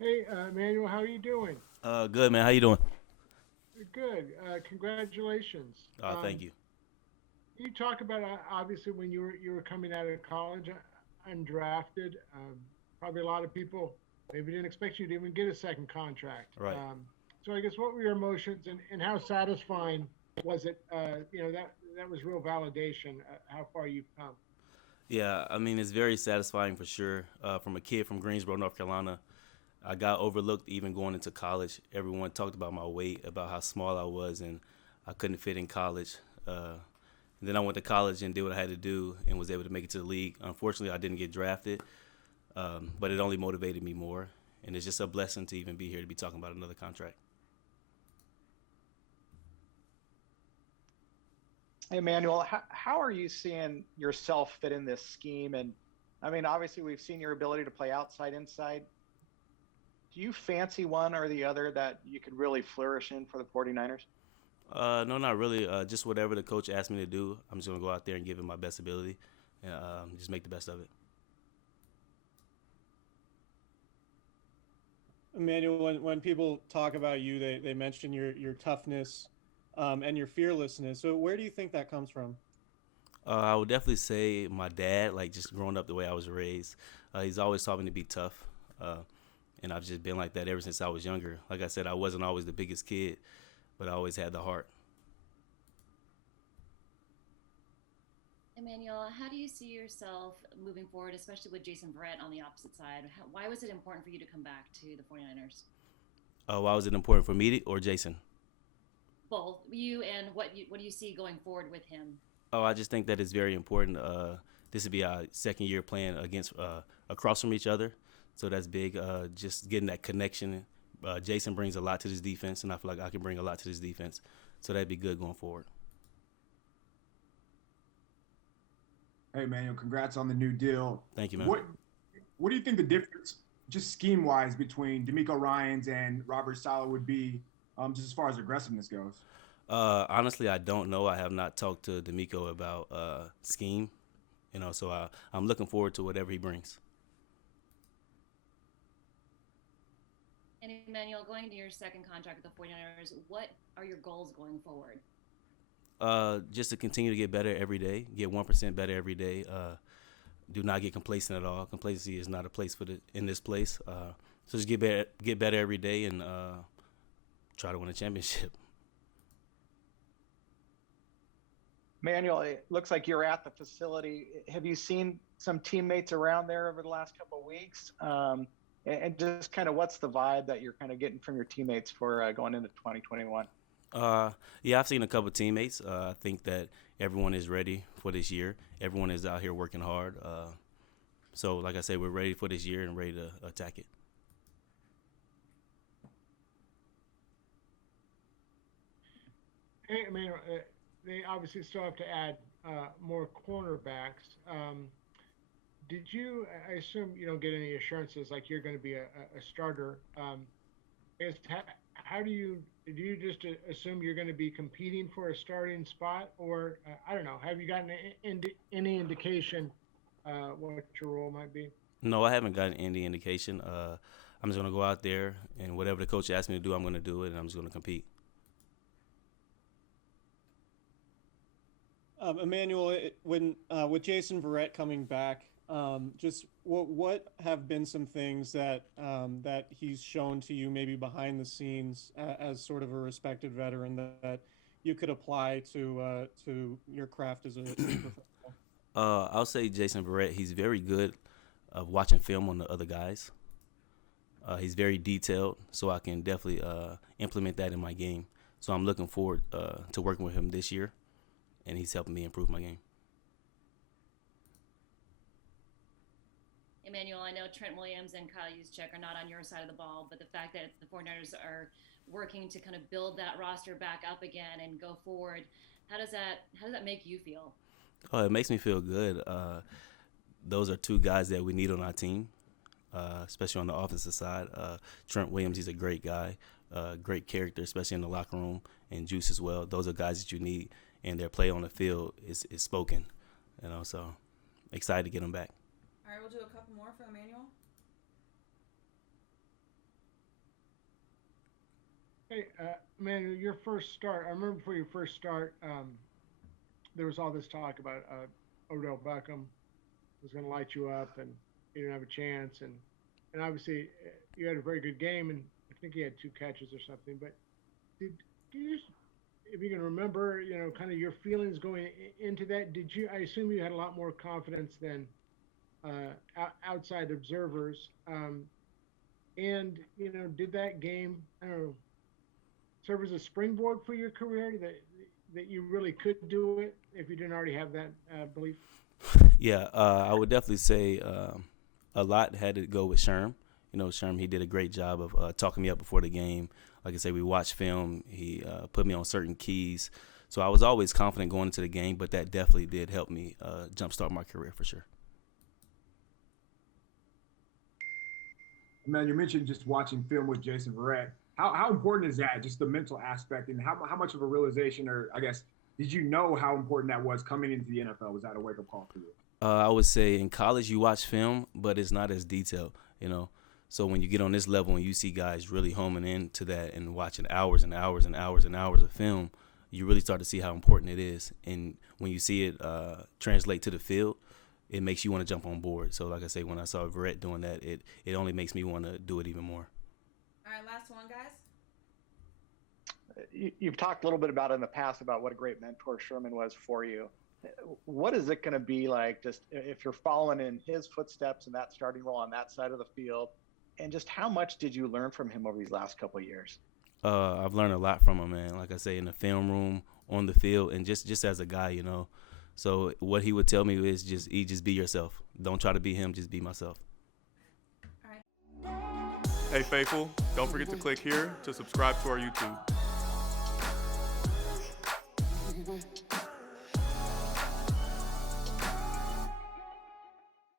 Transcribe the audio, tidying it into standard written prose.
Hey, Emmanuel, how are you doing? Good man. How you doing? Good. Congratulations. Thank you. You talk about obviously when you were coming out of college, undrafted. Probably a lot of people maybe didn't expect you to even get a second contract. Right. So I guess what were your emotions and how satisfying was it? That was real validation. How far you've come. Yeah. I mean, it's very satisfying for sure. From a kid from Greensboro, North Carolina, I got overlooked even going into college. Everyone talked about my weight, about how small I was, and I couldn't fit in college. And then I went to college and did what I had to do and was able to make it to the league. Unfortunately, I didn't get drafted, but it only motivated me more. And it's just a blessing to even be here to be talking about another contract. Hey, Emmanuel, how are you seeing yourself fit in this scheme? And I mean, obviously, we've seen your ability to play outside, inside. Do you fancy one or the other that you could really flourish in for the 49ers? No, not really. Just whatever the coach asked me to do, I'm just gonna go out there and give it my best ability, and just make the best of it. Emmanuel, when people talk about you, they mention your toughness and your fearlessness. So where do you think that comes from? I would definitely say my dad, like just growing up the way I was raised, he's always taught me to be tough, uh, and I've just been like that ever since I was younger. Like I said, I wasn't always the biggest kid, but I always had the heart. Emmanuel, how do you see yourself moving forward, especially with Jason Verrett on the opposite side? Why was it important for you to come back to the 49ers? Why was it important for me or Jason? Both you and what do you see going forward with him? Oh, I just think that it's very important. This would be our second year playing against across from each other, so that's big. Just getting that connection. Jason brings a lot to this defense, and I feel like I can bring a lot to this defense, so that'd be good going forward. Hey, Manuel, congrats on the new deal. Thank you, man. What do you think the difference, just scheme wise, between D'Amico Ryan's and Robert Sala would be, just as far as aggressiveness goes? Honestly, I don't know. I have not talked to D'Amico about scheme, so I'm looking forward to whatever he brings. And Emmanuel, going to your second contract with the 49ers, what are your goals going forward? Just to continue to get better every day, get 1% better every day. Do not get complacent at all. Complacency is not a place for the in this place. So just get better every day, and try to win a championship. Emmanuel, it looks like you're at the facility. Have you seen some teammates around there over the last couple of weeks? And just kind of what's the vibe that you're kind of getting from your teammates for going into 2021? Uh, yeah, I've seen a couple teammates. I think that everyone is ready for this year. Everyone is out here working hard. So, like I said, we're ready for this year and ready to attack it. Hey, Emmanuel, they obviously still have to add more cornerbacks. Did you? I assume you don't get any assurances like you're going to be a starter. Is how do you just assume you're going to be competing for a starting spot, or I don't know? Have you gotten any indication what your role might be? No, I haven't gotten any indication. I'm just gonna go out there and whatever the coach asks me to do, I'm gonna do it, and I'm just gonna compete. Emmanuel, when with Jason Verrett coming back, just what have been some things that he's shown to you maybe behind the scenes as sort of a respected veteran that you could apply to your craft as a professional? I'll say Jason Verrett. He's very good of watching film on the other guys. He's very detailed, so I can definitely implement that in my game. So I'm looking forward to working with him this year, and he's helping me improve my game. Emmanuel, I know Trent Williams and Kyle Juszczyk are not on your side of the ball, but the fact that the 49ers are working to kind of build that roster back up again and go forward, how does that make you feel? Oh, it makes me feel good. Those are two guys that we need on our team, especially on the offensive side. Trent Williams, he's a great guy, great character, especially in the locker room, and Juice as well. Those are guys that you need, and their play on the field is spoken. So excited to get them back. All right, we'll do a couple more for Emmanuel. Hey, man, your first start. I remember before your first start, there was all this talk about Odell Beckham was going to light you up, and you didn't have a chance. And obviously, you had a very good game, and I think you had 2 catches or something. But do you just, if you can remember, kind of your feelings going into that, did you? I assume you had a lot more confidence than outside observers. And did that game, I don't know, serve as a springboard for your career that you really could do it if you didn't already have that belief? Yeah, I would definitely say a lot had to go with Sherm. Sherm, he did a great job of talking me up before the game. Like I say, we watched film. He put me on certain keys. So I was always confident going into the game, but that definitely did help me jumpstart my career for sure. Man, you mentioned just watching film with Jason Verrett. How important is that, just the mental aspect, and how much of a realization, or I guess, did you know how important that was coming into the NFL? Was that a wake-up call for you? I would say in college you watch film, but it's not as detailed, So when you get on this level and you see guys really homing into that and watching hours and hours and hours and hours of film, you really start to see how important it is. And when you see it translate to the field, it makes you want to jump on board. So like I say, when I saw Verrett doing that, it only makes me want to do it even more. All right, last one, guys. You've talked a little bit about in the past about what a great mentor Sherman was for you. What is it going to be like just if you're following in his footsteps in that starting role on that side of the field? And just how much did you learn from him over these last couple of years? I've learned a lot from him, man. Like I say, in the film room, on the field, and just as a guy, So what he would tell me is just be yourself. Don't try to be him, just be myself. All right. Hey, Faithful, don't forget to click here to subscribe to our YouTube.